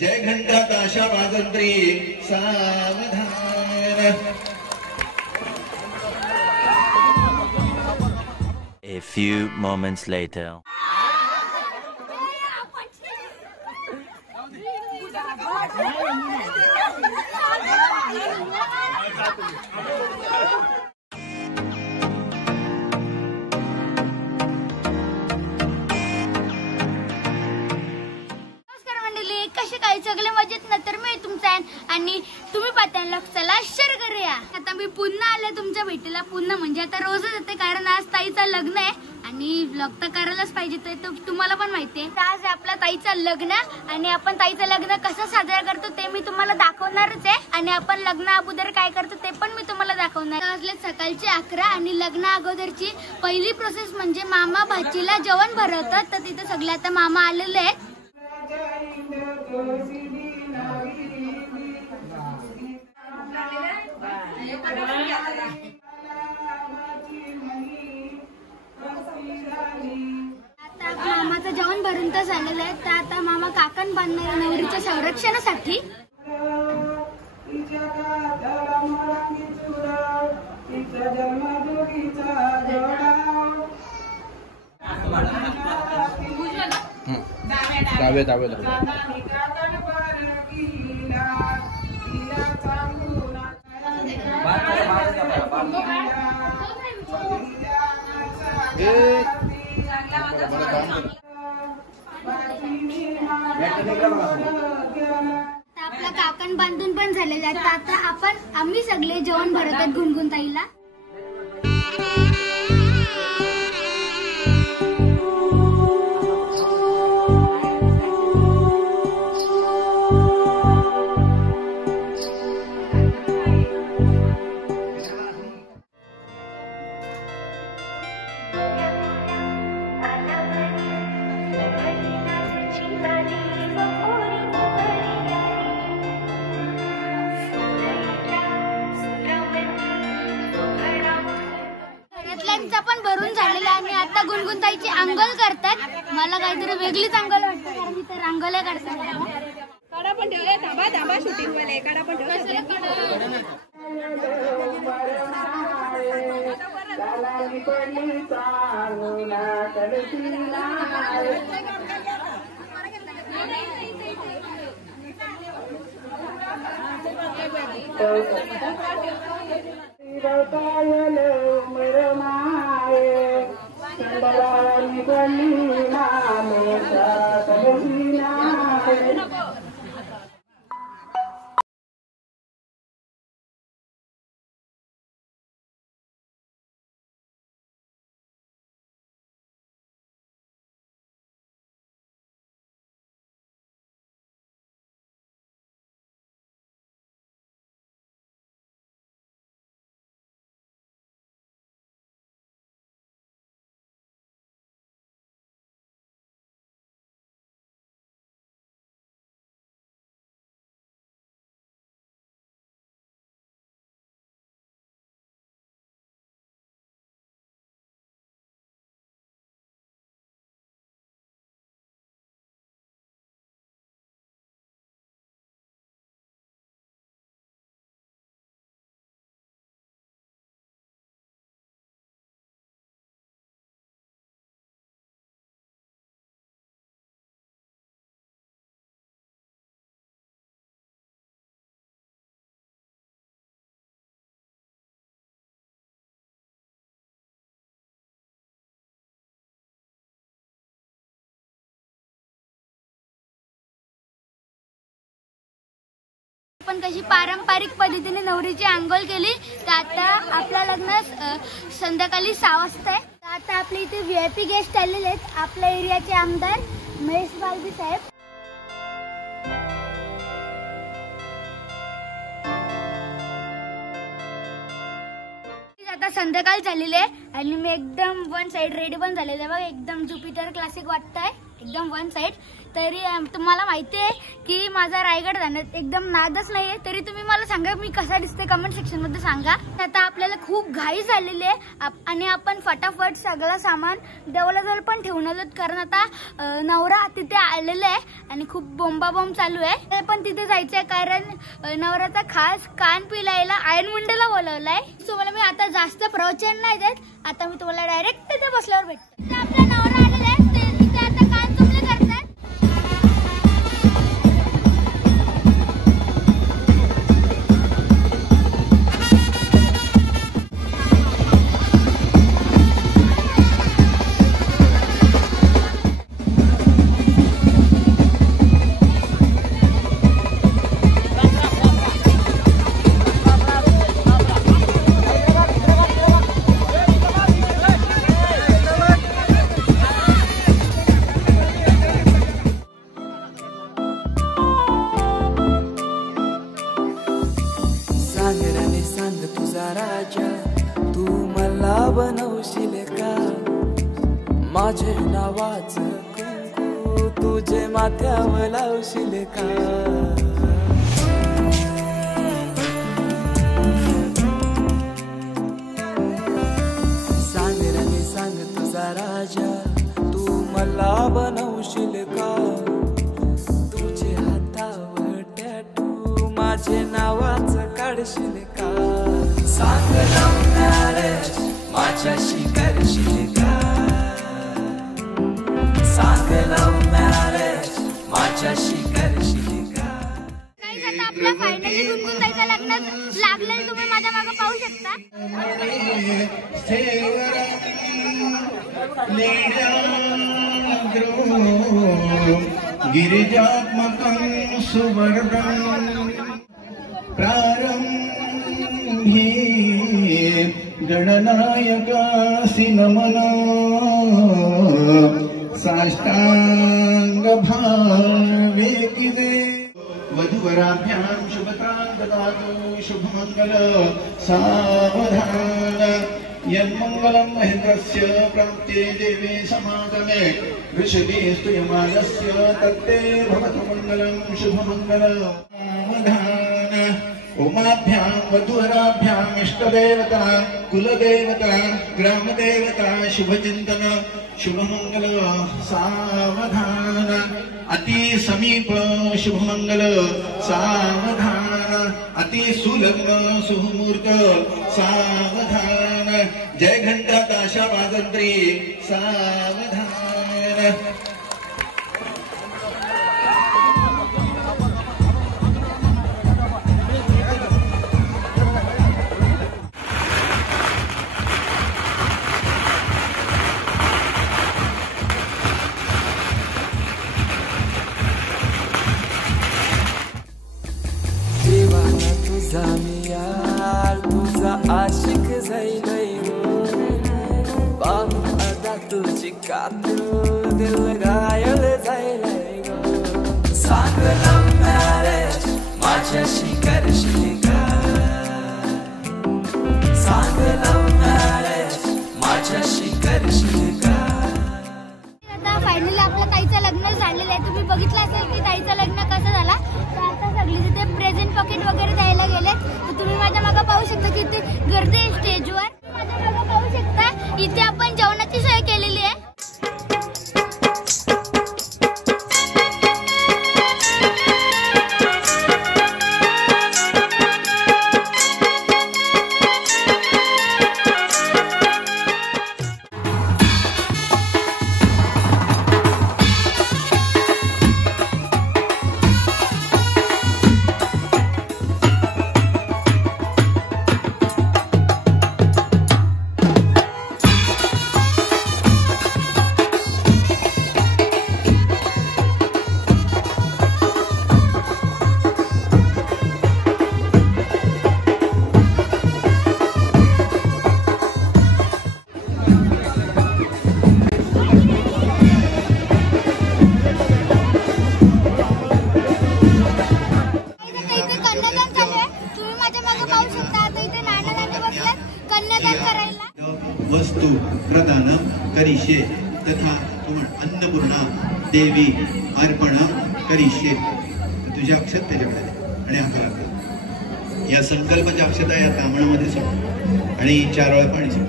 जय घंटा ताशा वाजंत्री सावधान। A few moments later. सगळे मजेत ना? तर मी तुमचा आणि तुम्ही पाहताय चला शेअर करूया। आता मी पुन्हा आले तुमच्या भेटीला, पुन्हा म्हणजे आता रोजच येते, कारण आज ताईचं लग्न आहे आणि व्लॉग तर करायलाच पाहिजे, तर तुम्हाला पण माहिती आहे आज आपल्या ताईचं लग्न आणि आपण ताईचं लग्न कसं साजरा करतो ते मी तुम्हाला दाखवणारच आहे आणि आपण लग्न अगोदर काय करतो ते पण मी तुम्हाला दाखवणार। वाजले सकाळचे 11 आणि लग्न अगोदरची पहिली प्रोसेस म्हणजे मामा भाचीला जेवण भरवतात, तर तिथे सगळे आता मामा आलेले आहेत। आता मामाचं जेवण भरून तर झालेलं आहे, तर आता मामा काकण बांधणार नवरीच्या संरक्षणासाठी। आपला काकण बांधून पण झालेला आहे, तर आता आम्ही सगळे जेवण भरतात गुणगुण ताईला। पण भरून झालेला आणि आता गुणगुण ताईची अंघोळ करतात। मला काहीतरी वेगळीच अंघोळ वाटते, कारण मी तर अंघोळ्या करतात। काढा पण ठेवले, थांबा थांबा शूटिंग वाले, काढा पण ठेवले। पण कशी पारंपरिक पद्धतीने नवरीची अंघोळ केली, तर आता आपलं लग्न संध्याकाळी 6 वाजता आहे। आता आपल्या इथे VIP गेस्ट आलेले आहेत, आपल्या एरियाचे आमदार महेश बालदी साहेब। आता संध्याकाळ झालेली आहे आणि मी एकदम वन साइड रेडी पण झालेले आहे बघ, एकदम ज्युपिटर क्लासिक वाटतंय, एकदम वन साइड। तरी तुम्हाला माहिती आहे की माझा रायगड जाण्यात एकदम नादच नाहीये, तरी तुम्ही मला सांगा मी कसा दिसते कमेंट सेक्शन मध्ये सांगा. आता आपल्याला खूप घाई झालेली आहे आणि आपण फटाफट सगळं सामान देवळाजवळ पण ठेवून आलो, कारण आता नवरा तिथे आलेला आहे आणि खूप बोंबाबोंब चालू आहे. ते पण तिथे जायचंय कारण नवराचा खास कान पिलायला आयन मुंडेला बोलवलाय. तुम्हाला मी आता जास्त प्रवचन नाही देत, आता मी तुम्हाला डायरेक्ट तिथे बसल्यावर भेटते. आपला नवरा आलेला आहे, तिथे आता कान तुमले करतात. सांग तुझा राजा, तू मला बनवशील का? माझे नावाचं कुंकू तुझे माथ्यावर लावशील का? सांग रे सांग तुझा राजा, तू मला बनवशील का? तुझे हातावर टॅटू माझे नावाचं काढशील का? सांग लव्ह मॅरेज माझ्याशी करशील का? सांग लव्ह मॅरेज माझ्याशी करशील का? काही आता आपला फायनली गुंतून जायचं लग्न लागलंय, तुम्ही माझ्या मागे पाहू शकता. गिरिजात्मकं सुवर्णं प्रारंभे गणनायकासि नमना साष्टांग भावे किदे वधूवराभ्यां शुभत्रां ददातु शुभमंगल सावधान यन्मंगलं महेन्द्रस्य प्राप्ते देवे समागमे ऋषभेस्तु यमानस्य तत्ते भवतु मंगलं शुभमंगल सावधान उमाभ्यां वधूवराभ्यां इष्टदेवता कुलदेवता ग्रामदेवता शुभचिंतन शुभमंगल सावधान अति समीप शुभमंगल सावधान अति सुलग्न सुमुहूर्त सावधान जय घंटा ताशा वाजंत्री सावधान. देवाना तुझा मी यार तुझा आशिक जाईलय बाहू अदा तुझी कातू दिल घायल जाईलय गो. सांग लव्ह मॅरेज माझ्याशी करशील का? सांग लव्ह मॅरेज माझ्याशी करशील का? आता फायनली आपल्या ताईचं लग्न झालेलं आहे. तुम्ही बघितलं असेल की ताईचं लग्न कसं झालं. तर आता सगळी तिथे प्रेझेंट पॉकेट वगैरे द्यायला गेले. तर तुम्ही माझ्या मागे पाहू शकता की इथे गर्दी आहे स्टेजवर. माझ्या मागे पाहू शकता इथे आपण जेवणाची सोय केलेली आहे. वस्तु प्रदानं करिष्ये तथा अन्नपूर्णा देवी अर्पणं करिष्ये. तुझ्या अक्षत त्याच्याकडे दे आणि हाताला दे. या संकल्पाच्या अक्षता या तांबणामध्ये सोड आणि 4 वेळा पाणी सोड.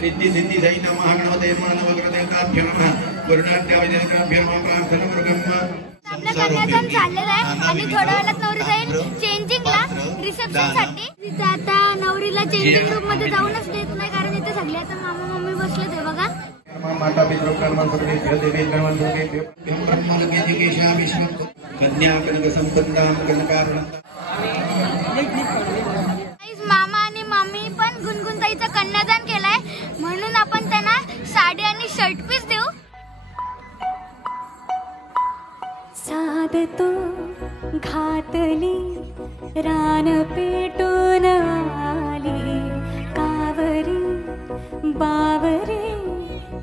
रिद्धी सिद्धी सहित महागणपते मानवग्रदेवताभ्यो नमः वरुणाद्यावदेवताभ्यो नमः प्रार्थना. आपलं कन्यादान झालेलं आहे आणि थोड्या वेळात नवरी जाईल चेंजिंगला रिसेप्शन साठी. तिथे आता नवरीला चेंजिंग रूम मध्ये जाऊनच देत नाही कारण इथे सगळे आता मामा मम्मी बसले ते बघा. माता पितृ कर्म सर्वे देवी कर्म दुर्गे ब्रह्म लग्नेशा विष्णु कन्या कनक संपन्ना कनकारण. मामा आणि मम्मी पण गुणगुणताईचं कन्यादान केलंय म्हणून आपण त्यांना साडी आणि शर्ट पीस देऊ. साध तो घातली रान पेटून आली कावरी बावरी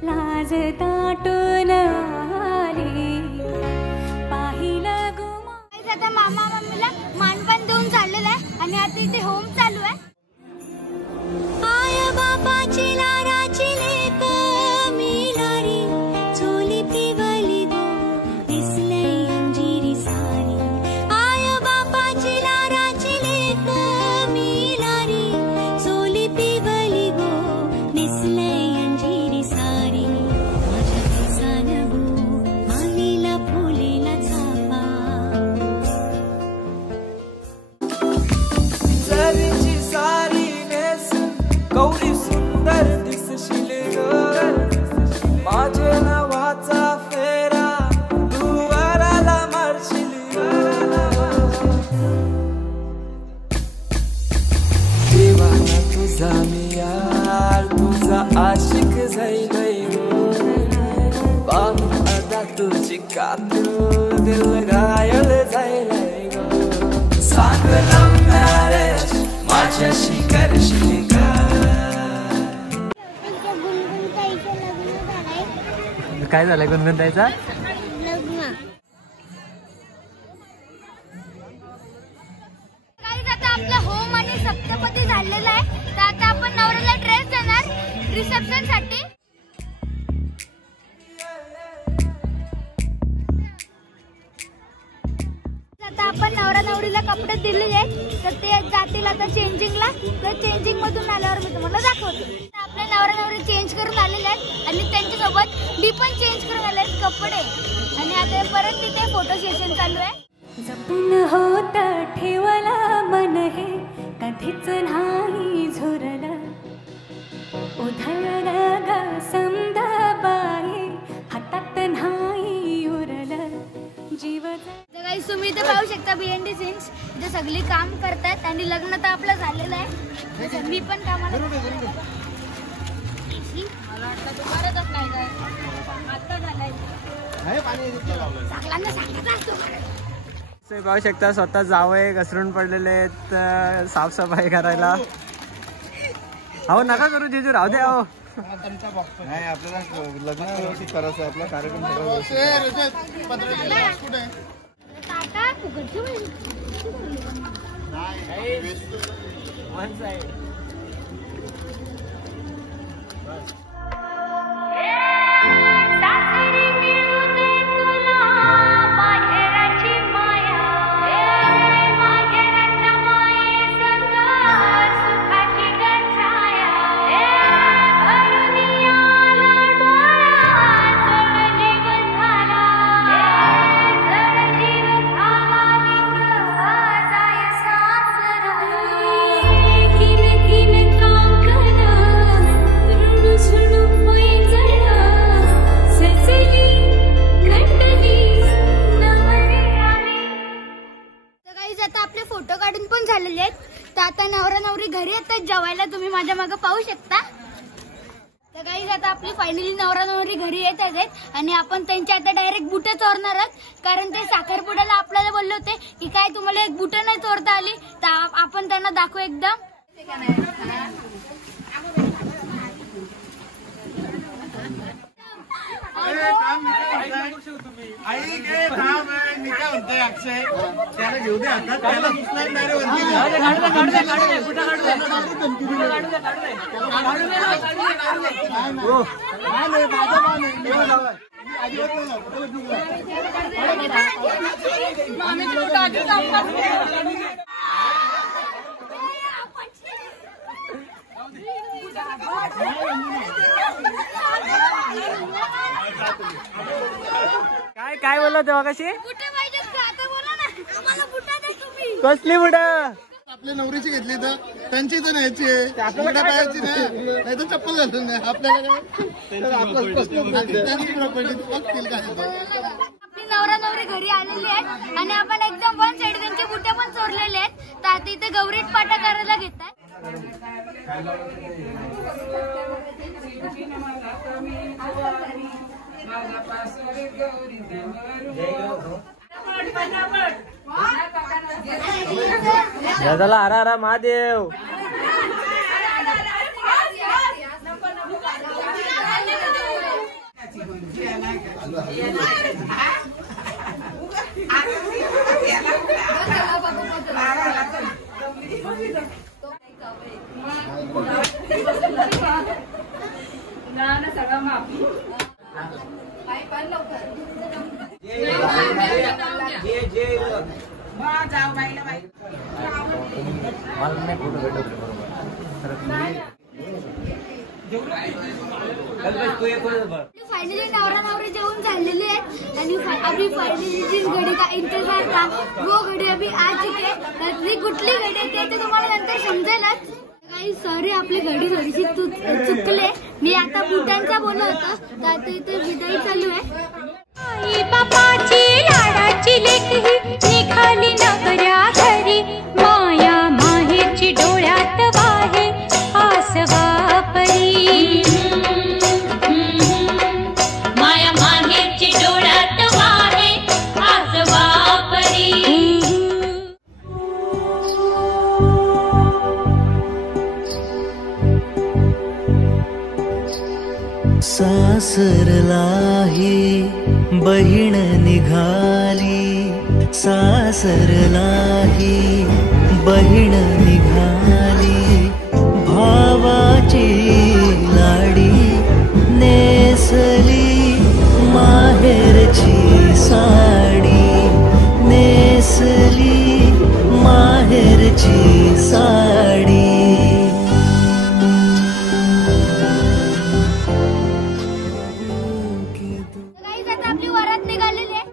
लाज दाटून आली पाहिलं गुमा. आता मामा मम्मीला मानपान देऊन चाललेलं आहे आणि आता इथे होम चालू आहे. आय बापाची लाराची लेक मिळाली चोली पिवली गो दिसले अंजिरी सारी. आय बापाची लाराची लेक मिळाली चोली पिवली गो दिसले अंजिरी सारी. माझ्या केसान गो मालीला फुलीला चाफा जरीची सारी नेसून गौरी सुंदर दिसशील ग माझ्या नावाचा फेरा तू वराला मारशील देवाना तुझा मी यार तुझा आशिक जाईल बाहू आता तुझी कातू दिल घायल जाईल सांग लव्ह मॅरेज माझ्याशी करशील का. गुणगुणताईचं लग्न झालंय. काय झालंय गुणगुणताईचा? लग्न. काही आता आपलं होम आणि सप्तपदी झालेलं आहे तर आता आपण नवऱ्याला ड्रेस देणार रिसेप्शन साठी. आता आपण नवरा नवरीला कपडे दिलेले आहेत तर ते जातील आता चेंजिंगला. तर चेंजिंग मधून आल्यावर मी तुम्हाला दाखवतो. आपले नवरा नवरी चेंज करून आलेले आहेत आणि त्यांच्यासोबत मी पण चेंज करून आले आहेत कपडे आणि आता परत तिथे फोटो सेशन चालू आहे. जपून होत ठेवला मन हे कधीच नाही झुरलं उधळलं ग समदा बाई हातात नाही उरलं जीव. तुम्ही इथे पाहू शकता BND सिंग्स इथे सगळी काम करतात आणि लग्न तर आपलं झालेलं आहे. मी पण कामाला पाहू शकता स्वतः जावई घसरून पडलेले आहेत साफसफाई करायला. अहो नका करू जेजू राहू दे. अहो नाही आपल्याला लग्न व्यवस्थित करायचं आहे. आपला कार्यक्रम फोटो काढून पण झालेले आहेत. तर आता नवरा नवरी घरी येतात जेवायला. तुम्ही माझ्या मागे पाहू शकता. तर गाईज आता आपली फायनली नवरा नवरी घरी येत आहेत आणि आपण त्यांच्या आता डायरेक्ट बुटे चोरणार आहोत कारण ते साखरपुड्याला आपल्याला बोलले होते की काय तुम्हाला एक बुटे नाही चोरता आली तर आपण त्यांना दाखवू एकदम. आई काय थांब मी काय म्हणतोय अक्षय त्याला घेऊ दे आता त्याला दुसरा डायरेक्ट काय काय बोलला तेव्हा कशी बुटं पाहिजेत का? आता बोला ना, आम्हाला बुटं द्या तुम्ही. कसली बुट आपल्या नवरीची घेतली तर त्यांची तर न्यायची आपल्याला पाहायची नाही तर चप्पल घालून नाही आपल्याला आपली नवरा नवरी घरी आलेली आहेत आणि आपण एकदम वन साइड त्यांचे बुटे पण चोरलेले आहेत. तर आता इथे गौरीत पाटा करायला घेतात. झाला हरा हरा महादेव. फायनली नवरा नवरी जेवून झालेली आहेत आणि अभी फायनली जिस घड़ी का इंतजार था वो घड़ी अभी आ चुके. त्यातली कुठली घडी आहे ते तुम्हाला नंतर समजेलच. काही सॉरी आपली घडी थोडीशी चुकले. मी आता बुटांचा बोलत होतो तर आता इथे विदाई चालू आहे. आई बापाची लाडाची लेकही निघाली नगऱ्या घरी. माया माहेरची डोळ्यात वाहे आसवा परी. माया माहेरची डोळ्यात वाहे आसवा परी. सासरलाही बहीण निघाली. सासरलाही बहीण निघाली. भावाची लाडी नेसली माहेरची साडी. नेसली माहेरची साडी. आता आपली वरात निघालेली आहे.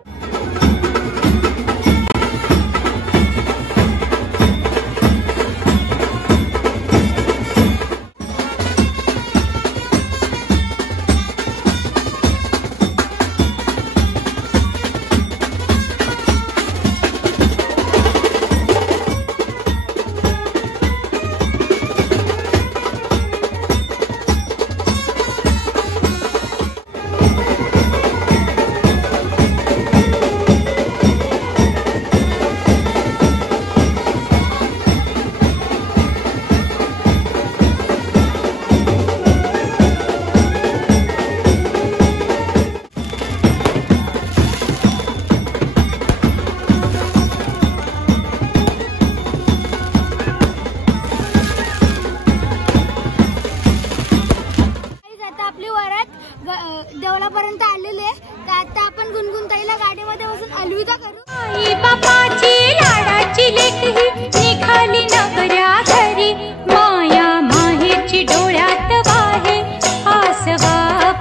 देवळापर्यंत आलेले. तर आता आपण गुणगुण ताईला गाडीमध्ये बसून अलविदा करू. आई बापाची लाडाची लेकही निघाली नगऱ्या घरी. माया माहेरची डोळ्यात वाहे आसवा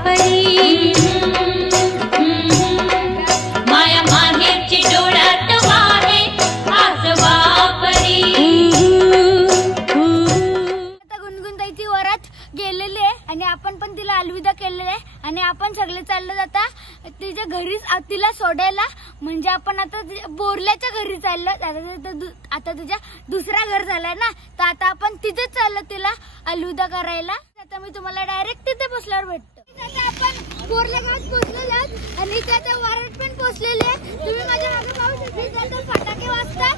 परी. माया माहेरची डोळ्यात वाहे आसवा परी. आता गुणगुण ताईची वरात गेलेली आहे आणि आपण पण तिला अलविदा केलेले आहे आणि आपण सगळे चाललो जाता तिच्या घरी तिला सोडायला. म्हणजे आपण आता बोरल्याच्या घरी चाललो. आता तुझ्या दुसरा घर झालाय ना, तर आता आपण तिथेच चाललो तिला अलविदा करायला. आता मी तुम्हाला डायरेक्ट तिथे बसल्यावर भेटतो. आता आपण बोरल्या गावात पोहोचलेलो आहोत आणि त्याच्या वरात पण पोहोचलेली आहे. तुम्ही माझ्या मागे पाहू शकता फटाके वाजतात.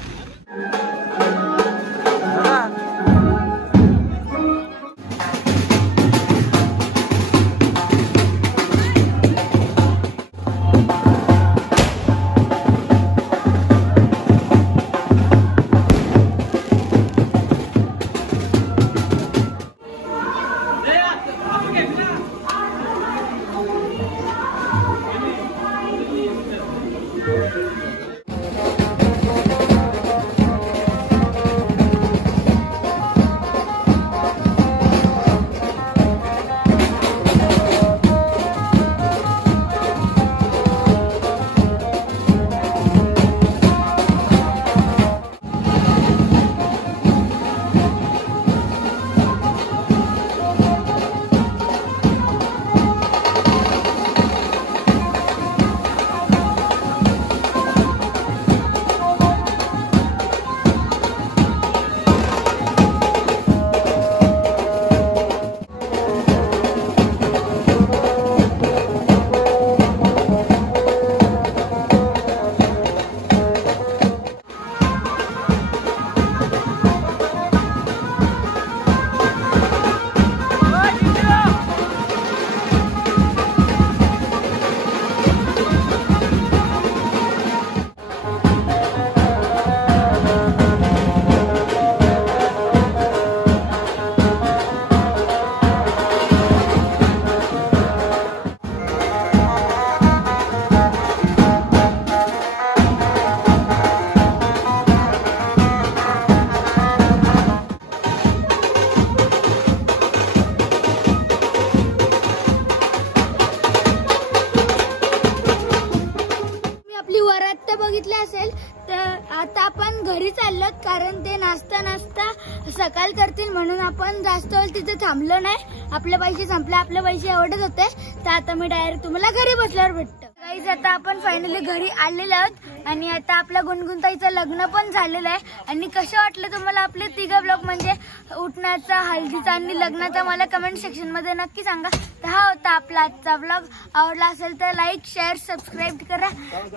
आपण घरी चाललो कारण ते नाश्ता सकाळ करतील म्हणून आपण जास्त वेळ तिथे थांबलो नाही. आपले पैसे संपले, आपले पैसे एवढेच होते तर आता मी डायरेक्ट तुम्हाला घरी बसल्यावर भेटतो. गाईज आता आपण फायनली घरी आलेलो आहोत आणि आता आपल्या गुणगुणताईचं लग्न पण झालेलं आहे. आणि कसं वाटलं तुम्हाला आपले तिघं ब्लॉग म्हणजे उठण्याचा, हळदीचा आणि लग्नाचा मला कमेंट सेक्शन मध्ये नक्की सांगा. तर हा होता आपला आजचा ब्लॉग. आवडला असेल तर लाईक, शेअर, सबस्क्राईब करा,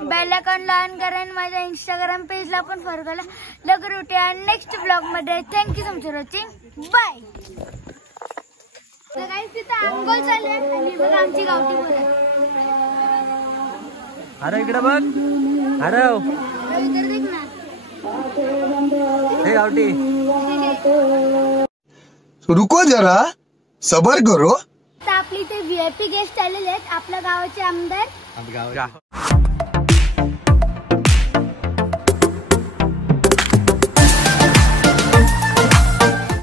बेल आयकॉनला ऑन करा आणि माझ्या इंस्टाग्राम पेजला पण फॉलो करा. लवकर भेटूया नेक्स्ट ब्लॉग मध्ये. Thank you so much for watching. Bye. तर गाईज तिथं अंघोळ चालू आहे आणि बघा आमची गावठी पोरं. अरे इकडे बघ. अरे इकडे देख ना. हे गावठी. रुको जरा सबर करो. आता आपली इथे VIP गेस्ट आलेले आहेत, आपल्या गावाचे आमदार.